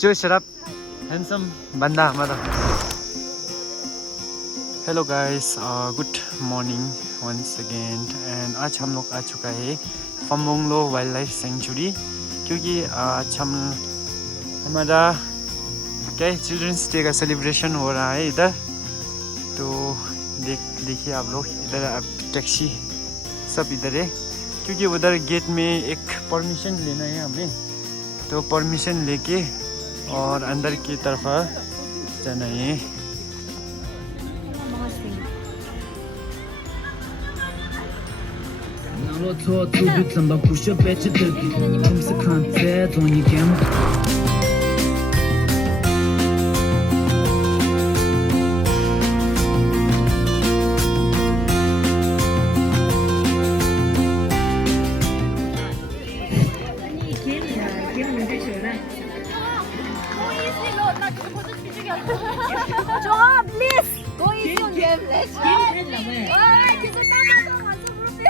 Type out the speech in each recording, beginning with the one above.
जो शराब हैंडसम बंदा हमारा। Hello guys, good morning once again. And आज हम लोग आ चुका है फम्बोंगलो वाइल्ड लाइफ सेंचुरी, क्योंकि आज हमारा क्या है चिल्ड्रंस डे का सेलिब्रेशन हो रहा है इधर। तो देखिए आप लोग इधर, अब टैक्सी सब इधर है, क्योंकि उधर गेट में एक परमिशन लेना है हमें। तो परमिशन लेके और अंदर की तरफ जाना है। 정아, please. Go easy on them. Let's go. 와, 계속 따라서 완전 무릎에.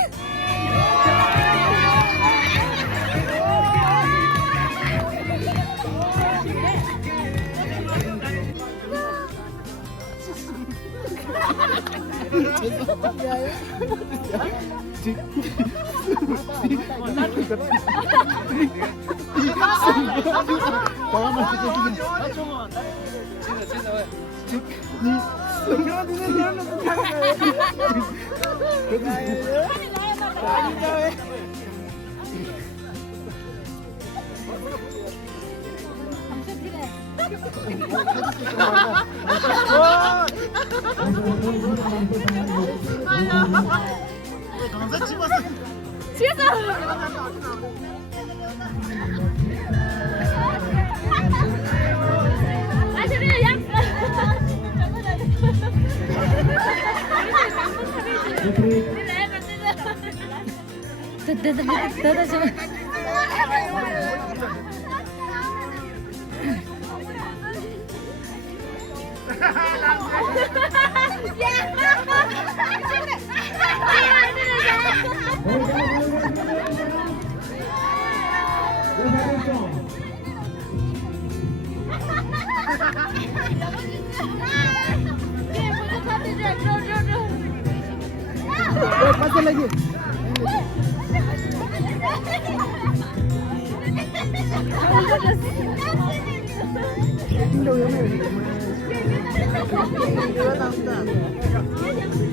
Pasal lagi.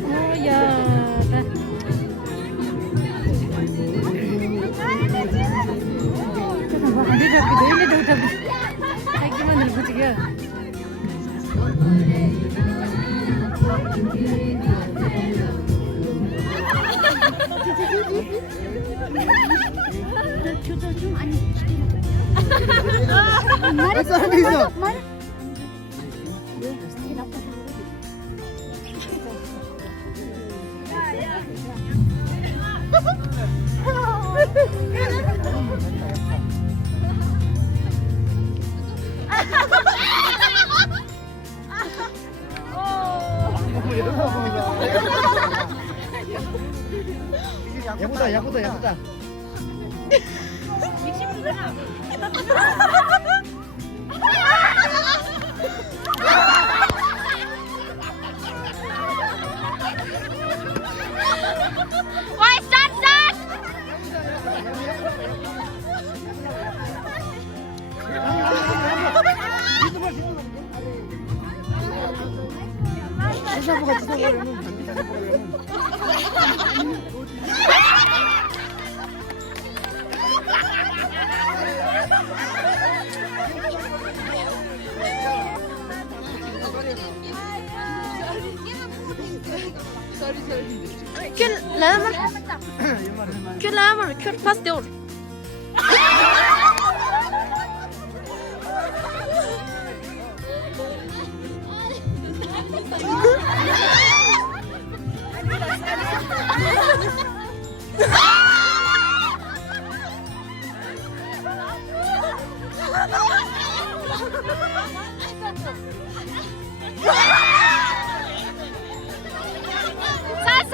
Oh ya. Ada tapi ini dah tapi. Gimana nih bucinya? 야구다. Why start? Kul lämmer, kul fast ord. Sas.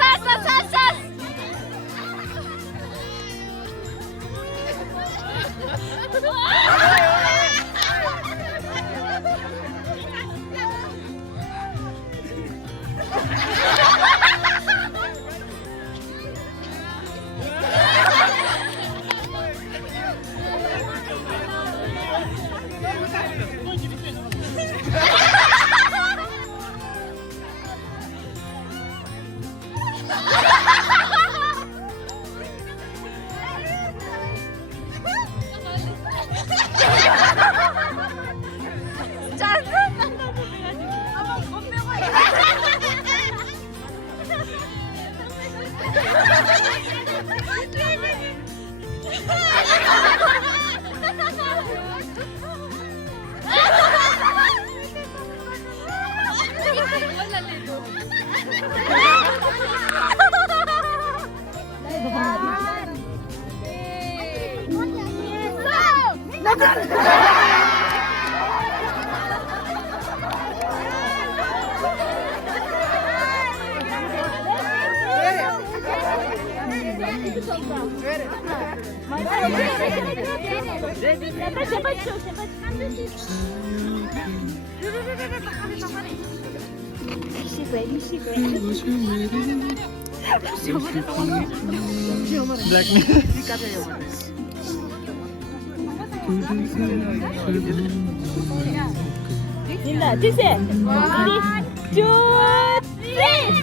Linda, this it. 3, 2, 3.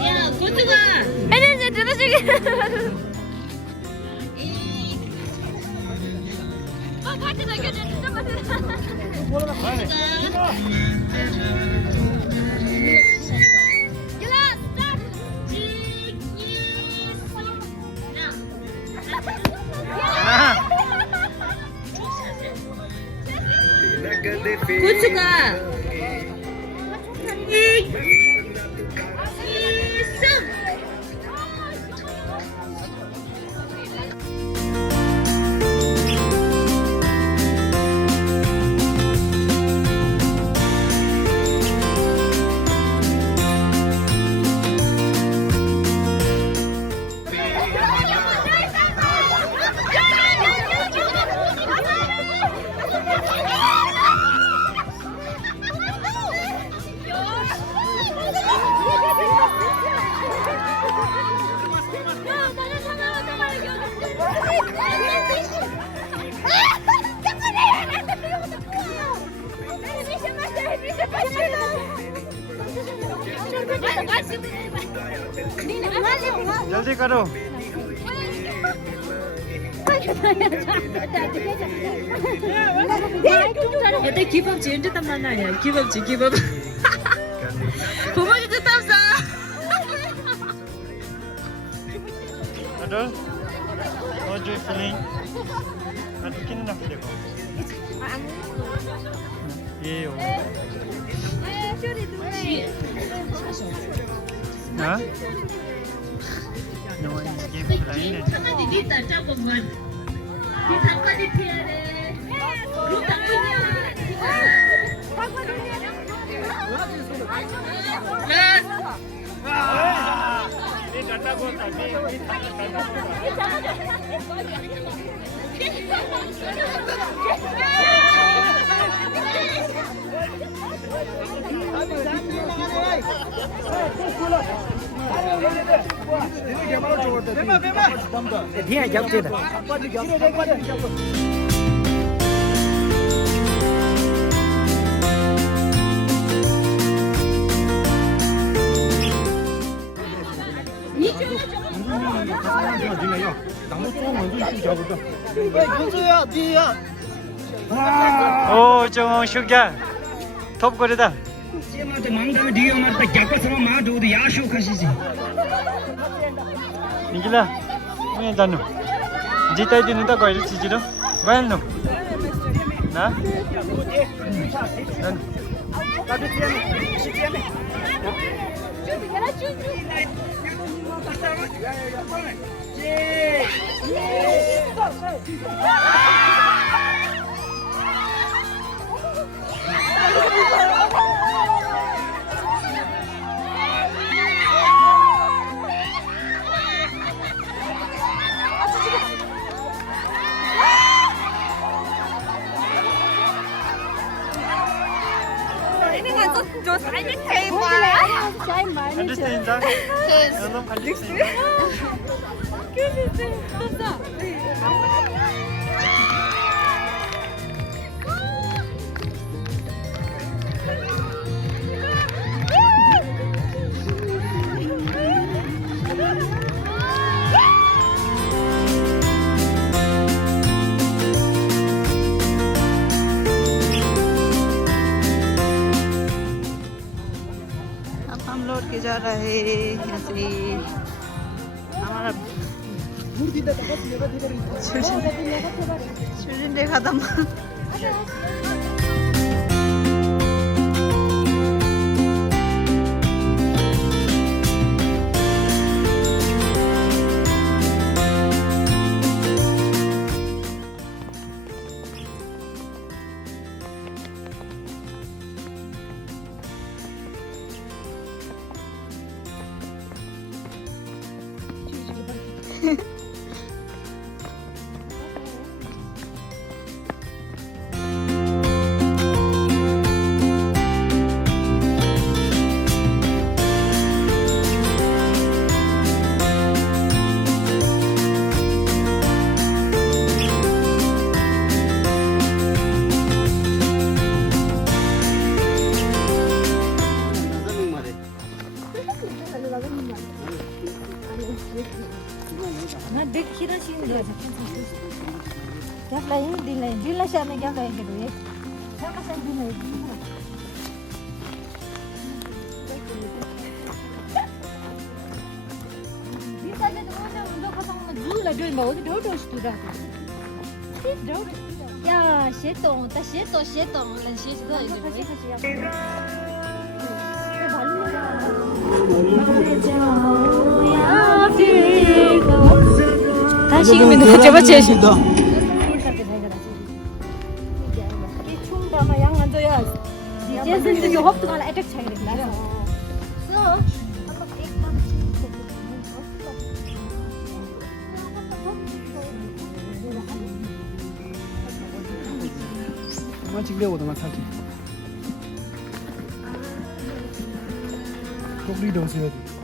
야, 고추가. 아니, 들어주기. 같이 나가자. 진짜 맛있다. 고추가. जल्दी करो Ete give up 지은 듯한 만나야. Give up 지 give up. 고마워지 땀싸. Adul how are you feeling aduh kini nak video kau iya Hah? No one is game lain 잠깐만 니다 잠깐만. 니 잠깐이 피하래. 니 잠깐이야. Ini data gua tadi dia jauh tidak 오, 정ong 슈가 톱 거리다. निकला मैं जानु जिताइदिनु त कहिले चिचिरो भइहाल्नु ना Understand that? Yes. Understand. हम लौट के जा रहे ऐसे ही हमारा शूटिंग देखा था ना देखिरा सिन दे क्या लाइन दिला से मैं क्या कहेंगे तो ये क्या का दिन है bisa je tu macam untuk pasang dulu lah dulu bawa dulu dulu sudah ya setong tak setong dan setong 다시 이거면 제발 제시 이 총다마 양안 줘야 이제 저기 홉도 하나 애택 차이 된다 뭐 찍려고도 막 하지. 거기 넣으셔야 돼.